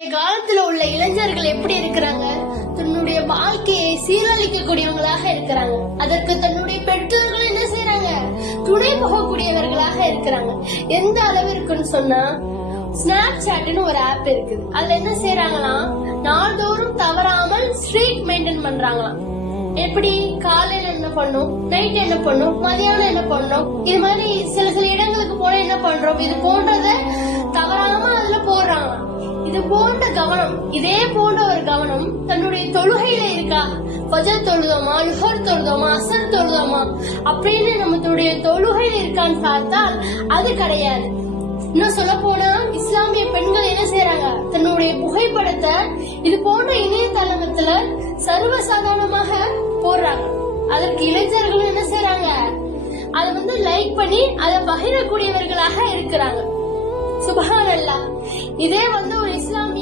காலத்துல உள்ள இளைஞர்கள் எப்படி இருக்கிறாங்க? தன்னுடைய வாழ்க்கையை சீரழிக்கக்கூடியவங்களாக இருக்கிறாங்க. அதற்கு தன்னுடைய பெற்றோர்கள் என்ன செய்யறாங்க? துணை போகக்கூடியவர்களாக இருக்கிறாங்க. எந்த அளவிற்குன்னு சொன்னா, ஸ்னாப் சாட்னு ஒரு ஆப் இருக்குது. அதுல என்ன செய்யறாங்களா, நாள்தோறும் தவறாமல் ஸ்ட்ரீக் மெயின்டைன் பண்றாங்களாம். எப்படி காலையில என்ன பண்ணும், நைட் என்ன பண்ணும், மதியானம் என்ன பண்ணும், இது மாதிரி சில இடங்களுக்கு போன என்ன பண்றோம், இது போன்றத தவறாம அதுல போடுறாங்க. இது போன்ற கவனம், இதே போன்ற ஒரு கவனம் தன்னுடைய தொழுகையில இருக்கா? ஃபஜர் தொழுதோமா, லுஹர் தொழுதோமா, அசர் தொழுதோமா அப்படின்னு நம்மளுடைய தொழுகையில இருக்கான்னு பார்த்தால் அது கிடையாது. இன்னும் சொல்ல போனா, இஸ்லாமிய பெண்கள் என்ன செய்யறாங்க, தன்னுடைய புகைப்படத்தை இது போன்ற இணையதளத்துல சர்வசாதாரணமாக போடுறாங்க. அதற்கு இளைஞர்களும் என்ன செய்யறாங்க, அதை லைக் பண்ணி அதை பகிரக்கூடியவர்களாக இருக்கிறாங்க. சுப்ஹானல்லாஹ். இதே ஒரு இஸ்லாமிய